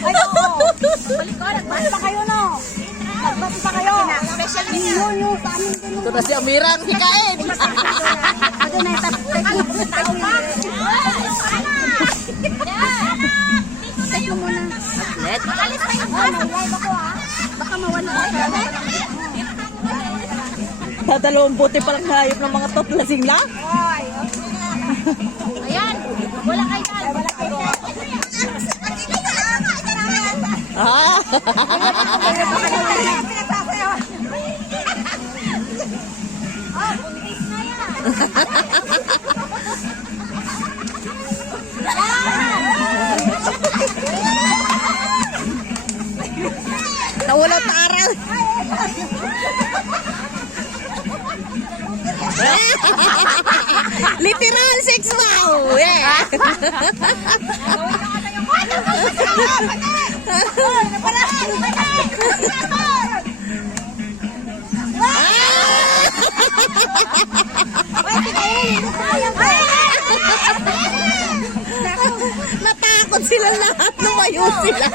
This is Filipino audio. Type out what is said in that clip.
Ay, oo. Balik ko, nagbas pa kayo, no? Nagbas pa kayo. Special yun, sa amin din. Ito na si Amira ang hikain. Ano na yung tao pa? Take mo muna. Let. Alis pa yung live ako, ha? Baka mawala ka. Dadalawang bote palang hayop ng mga top lasing lang. Ay, ayan. Wala kayo dyan. Wala kayo dyan. Ah. Nawala ta aral. Literal sex wow. Yeah. Natakot sila lahat, lumayo sila.